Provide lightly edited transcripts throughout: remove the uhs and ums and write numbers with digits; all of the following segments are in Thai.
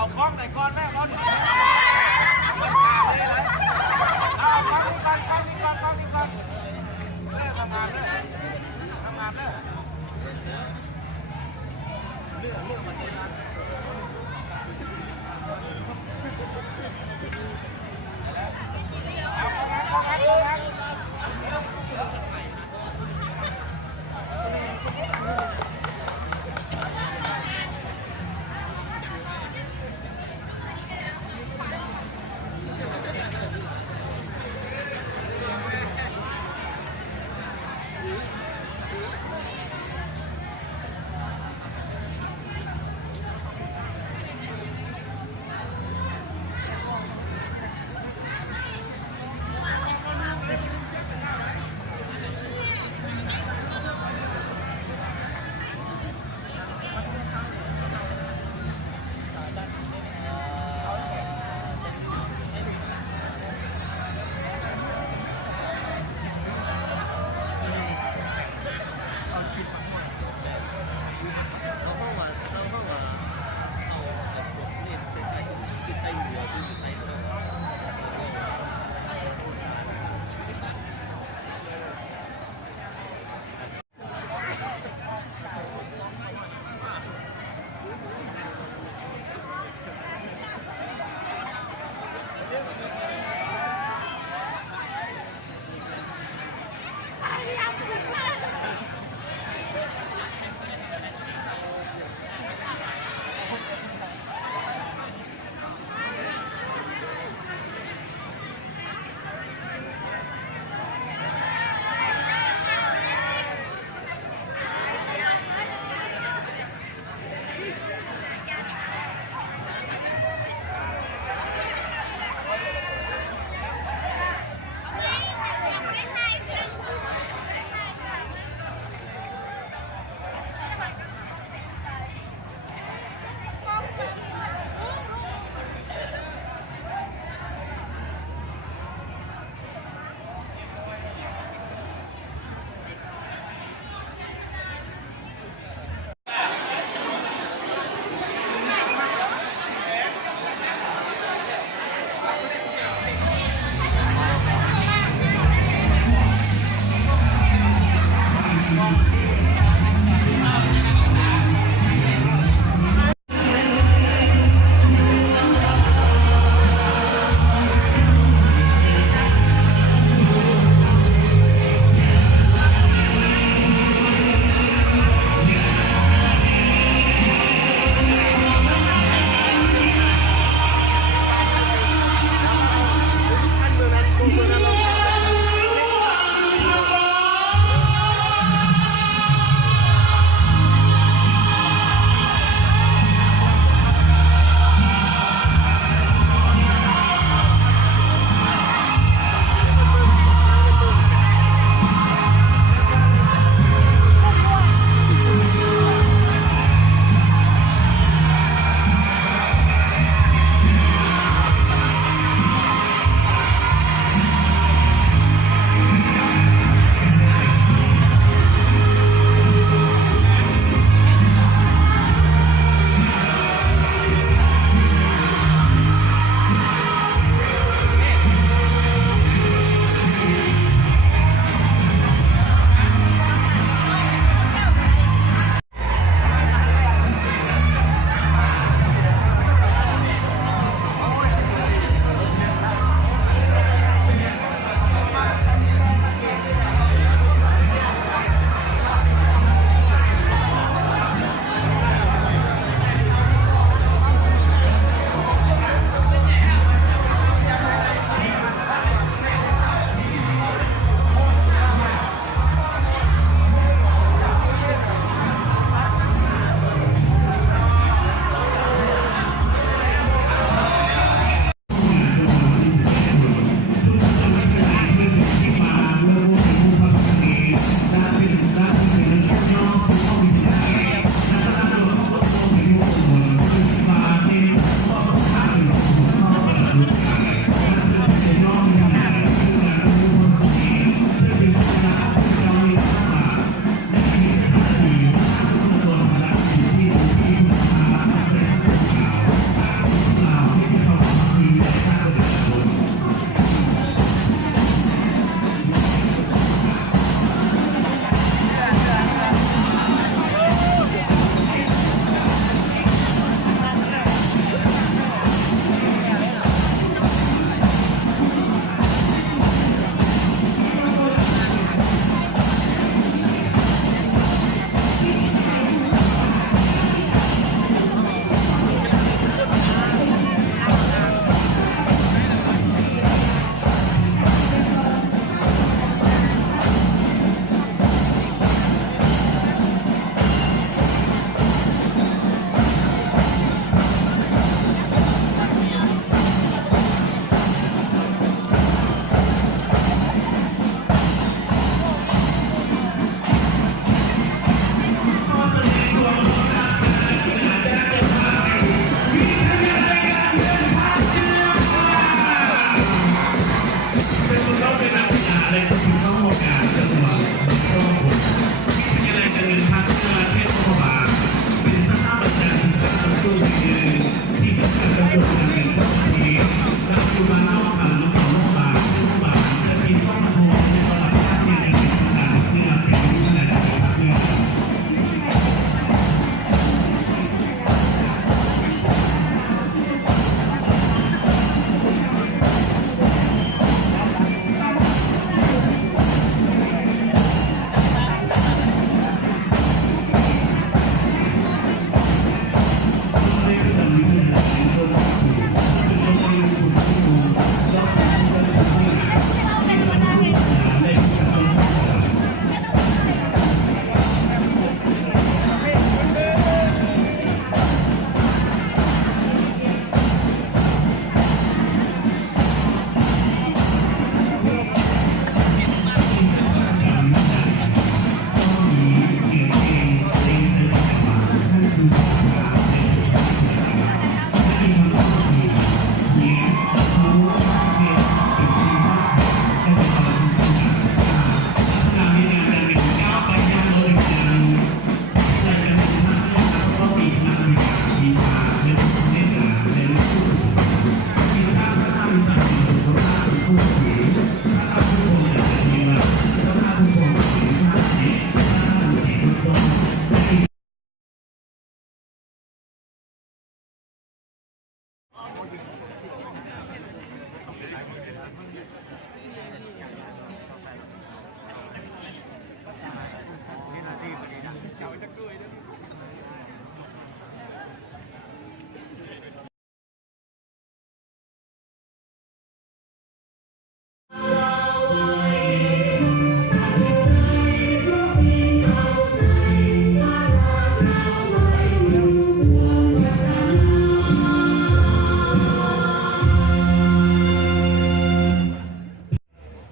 เอากล้องไหนก่อนแม่ก่อนมันขาดเลยเลยเอากล้องนี้ก่อนกล้องนี้ก่อนกล้องนี้ก่อนเลิกทำงานเลยทำงานเลยเรื่องมันเลย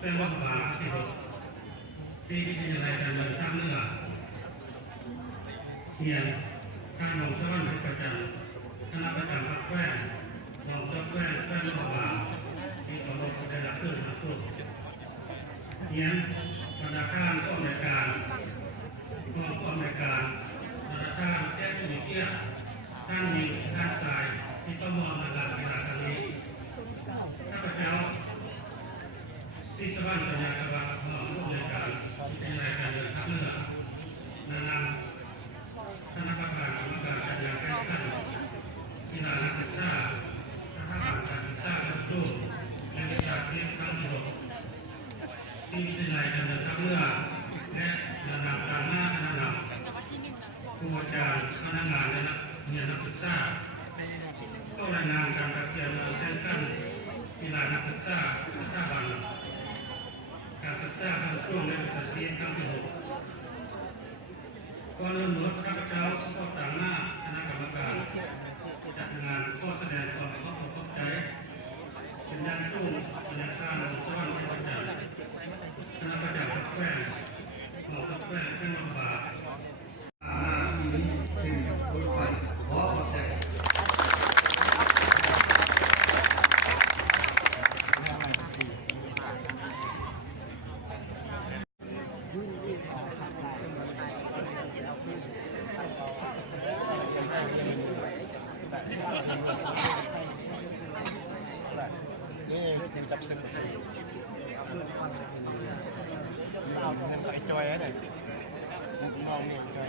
เป็นวัฒนธรรมที่เป็นอะไรกันเลยตั้งเนื้อเชียงการลงช้อนให้ประจันคณะประจันพักแว่นลองช้อนแว่นแว่นระหว่างมีสมรสได้รับขึ้นมาสุดเชียงบรรดาการข้อในการข้อในการบรรดาการแก้ผู้มีเกียรติท่านมีท่านตายที่ต้องมองในหลักเวลาครั้งนี้ข้าพเจ้าที่ชาวบ้านสัญญากับว่าร่วมในการเป็นรายการเดินทางเลือกนานคณะกรรมการของการจัดงานแข่งขันกีฬานักศึกษาคณะกรรมการศึกษาทั้งคู่ในวิชาเรียนทั้งหมดที่เป็นรายการเดินทางเลือกและระดับการหน้าระดับผู้บริการพนักงานและนักศึกษาก็รายงานการจัดเตรียมแข่งขันกีฬานักศึกษาสถาบันการศึกษาทางช่วงในประเทศทั้งที่6ก่อนเริ่มรถข้าพเจ้าก็ต่างหน้าคณะกรรมการจัดงานก็แสดงความเคารพใจเป็นยันตู้บรรยากาศของต้นให้ประจักษ์คณะประจักษ์แว่นหมอแว่นเป็นลำบากขอขอบใจนี่ยังจับเส้นสาวเงินไอจอยเลยมองนี่จอย